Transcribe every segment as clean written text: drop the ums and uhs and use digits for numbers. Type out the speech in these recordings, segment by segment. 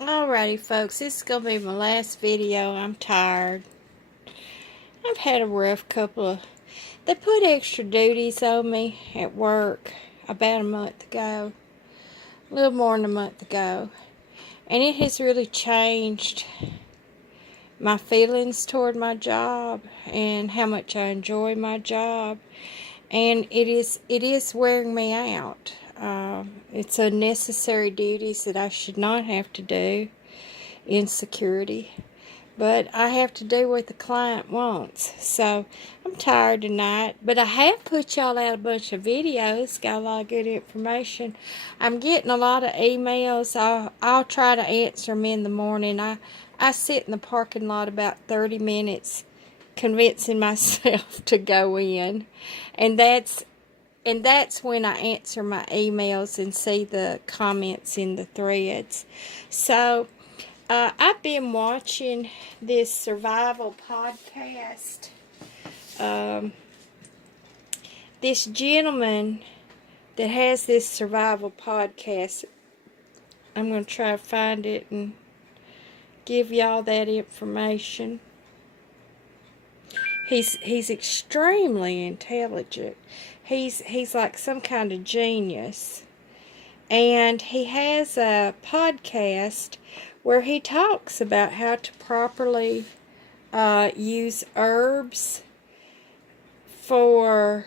Alrighty folks, this is going to be my last video. I'm tired. I've had a rough they put extra duties on me at work about a month ago. A little more than a month ago. And it has really changed my feelings toward my job and how much I enjoy my job. And it is wearing me out. It's unnecessary duties that I should not have to do in security, but I have to do what the client wants. So I'm tired tonight, but I have put y'all out a bunch of videos, got a lot of good information. I'm getting a lot of emails. I'll try to answer them in the morning. I sit in the parking lot about 30 minutes convincing myself to go in, and that's when I answer my emails and see the comments in the threads. So, I've been watching this survival podcast. This gentleman that has this survival podcast, I'm going to try to find it and give y'all that information. He's extremely intelligent. He's like some kind of genius. And he has a podcast where he talks about how to properly use herbs for,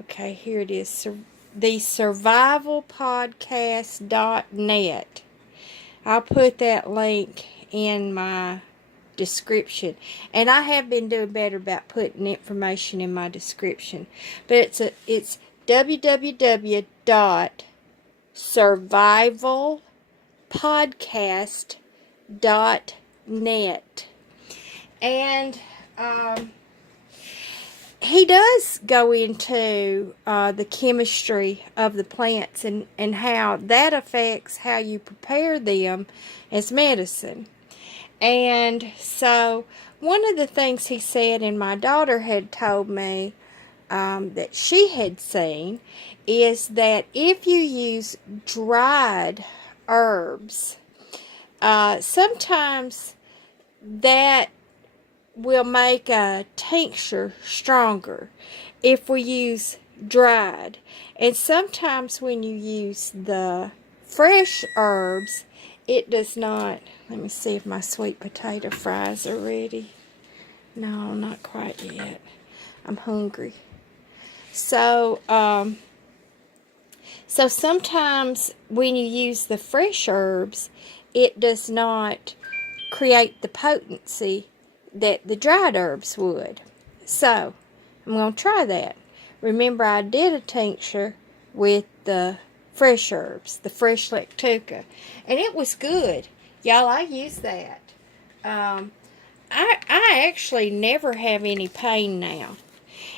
okay, here it is, the survivalpodcast.net. I'll put that link in my description, and I have been doing better about putting information in my description, but it's www.survivalpodcast.net. And he does go into the chemistry of the plants and how that affects how you prepare them as medicine. And so one of the things he said, and my daughter had told me that she had seen, is that if you use dried herbs, sometimes that will make a tincture stronger if we use dried. And sometimes when you use the fresh herbs, it does not. Let me see if my sweet potato fries are ready. No, not quite yet. I'm hungry. So, so sometimes when you use the fresh herbs, it does not create the potency that the dried herbs would. So, I'm going to try that. Remember, I did a tincture with the fresh herbs, the fresh lactuca, and it was good. Y'all, I use that. I actually never have any pain now.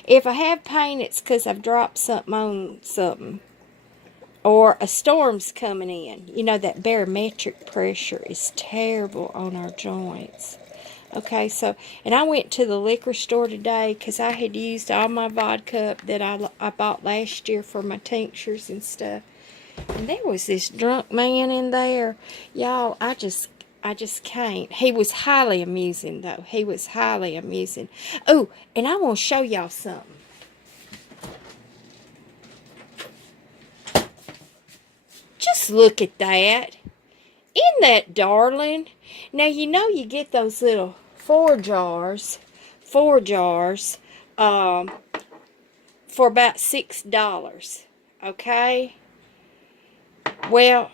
If I have pain, it's because I've dropped something on something, or a storm's coming in. You know, that barometric pressure is terrible on our joints. Okay, so, and I went to the liquor store today because I had used all my vodka that I bought last year for my tinctures and stuff. And there was this drunk man in there. Y'all, I just can't. He was highly amusing, though. He was highly amusing. Oh, and I want to show y'all something. Just look at that. Isn't that darling? Now, you know you get those little four jars for about $6. Okay? Well,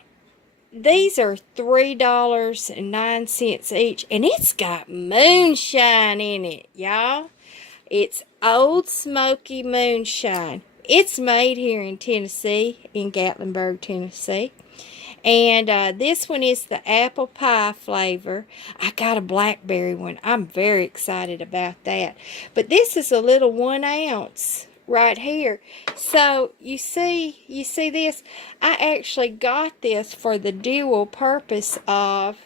these are $3.09 each, and it's got moonshine in it, y'all. It's Old Smoky moonshine. It's made here in Tennessee, in Gatlinburg, Tennessee. And this one is the apple pie flavor. I got a blackberry one. I'm very excited about that. But this is a little 1 ounce right here. So you see this? I actually got this for the dual purpose of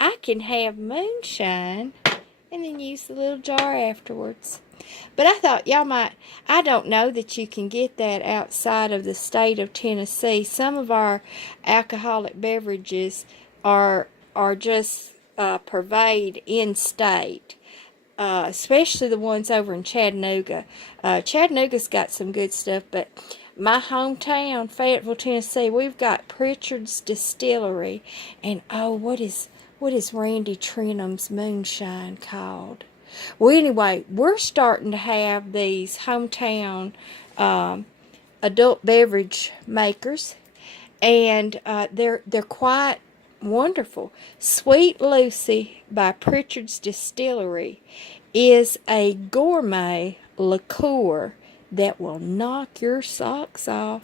I can have moonshine and then use the little jar afterwards. But I thought y'all might, I don't know that you can get that outside of the state of Tennessee. Some of our alcoholic beverages are just purveyed in state. Especially the ones over in Chattanooga. Chattanooga's got some good stuff, but my hometown, Fayetteville, Tennessee, we've got Petersons Distillery, and oh, what is Randy Trenum's moonshine called? Well, anyway, we're starting to have these hometown adult beverage makers, and they're quite wonderful. Sweet Lucy by Pritchard's Distillery is a gourmet liqueur that will knock your socks off.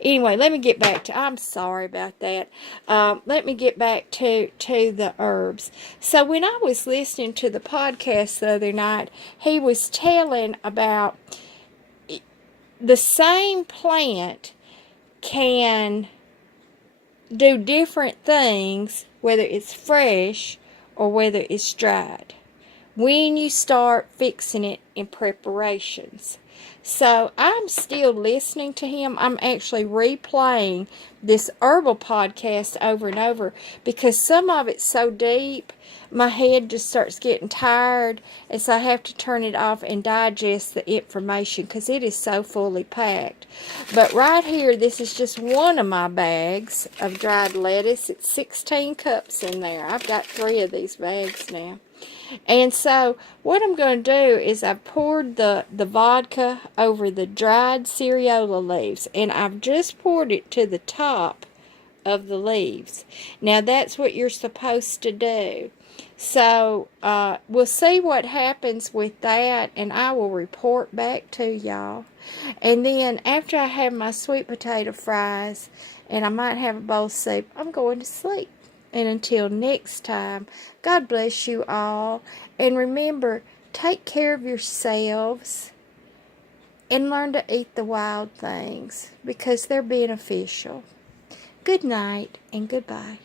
Anyway, let me get back to, I'm sorry about that. Let me get back to the herbs. So when I was listening to the podcast the other night, he was telling about the same plant can do different things, whether it's fresh or whether it's dried, when you start fixing it in preparations. So I'm still listening to him. I'm actually replaying this herbal podcast over and over because some of it's so deep, my head just starts getting tired, and so I have to turn it off and digest the information because it is so fully packed. But right here, this is just one of my bags of dried lettuce. It's 16 cups in there. I've got 3 of these bags now. And so what I'm going to do is I've poured the vodka over the dried cereola leaves, and I've just poured it to the top of the leaves. Now that's what you're supposed to do. So we'll see what happens with that, and I will report back to y'all. And then after I have my sweet potato fries and I might have a bowl of soup, I'm going to sleep. And until next time, God bless you all. And remember, take care of yourselves and learn to eat the wild things because they're beneficial. Good night and goodbye.